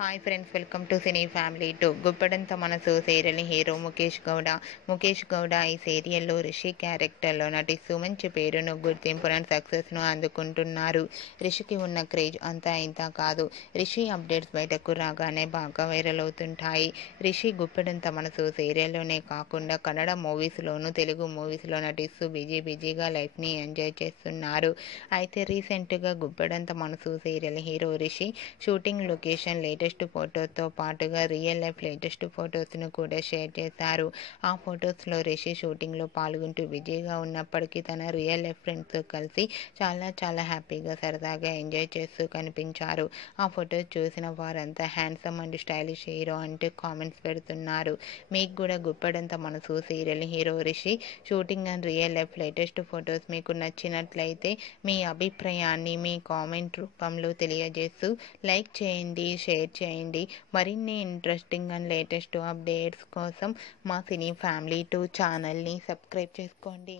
Hi friends, welcome to cine family two. Guppedantha Manasu serial hero Mukesh Gowda ఈ సీరియల్లో రిషి క్యారెక్టర్లో నటిస్తూ మంచి పేరును, గుర్తింపును, సక్సెస్ను అందుకుంటున్నారు. రిషికి ఉన్న క్రేజ్ అంతా ఇంత కాదు. రిషి అప్డేట్స్ బయటకు రాగానే బాగా వైరల్ అవుతుంటాయి. రిషి గుప్పడంత మనసు సీరియల్లోనే కాకుండా కన్నడ మూవీస్లోనూ, తెలుగు మూవీస్లో నటిస్తూ బిజీగా లైఫ్ని ఎంజాయ్ చేస్తున్నారు. అయితే రీసెంట్గా Guppedantha Manasu serial hero Rishi shooting location latest ఫోటోతో పాటుగా రియల్ లైఫ్ లేటెస్ట్ ఫొటోస్ను కూడా షేర్ చేశారు. ఆ ఫొటోస్లో రిషి షూటింగ్లో పాల్గొంటూ బిజీగా ఉన్నప్పటికీ తన రియల్ లైఫ్ ఫ్రెండ్స్తో కలిసి చాలా హ్యాపీగా సరదాగా ఎంజాయ్ చేస్తూ కనిపించారు. ఆ ఫొటోస్ చూసిన వారంతా హ్యాండ్సమ్ అండ్ స్టైలిష్ హీరో అంటూ కామెంట్స్ పెడుతున్నారు. మీకు కూడా Guppedantha Manasu serial hero Rishi shooting and real life latest photos మీకు నచ్చినట్లయితే మీ అభిప్రాయాన్ని మీ కామెంట్ రూపంలో తెలియజేస్తూ లైక్ చేయండి, షేర్ చేయండి. మరిన్ని ఇంట్రెస్టింగ్ అండ్ లేటెస్ట్ అప్డేట్స్ కోసం మా సినీ ఫ్యామిలీ 2 ఛానల్ని సబ్స్క్రైబ్ చేసుకోండి.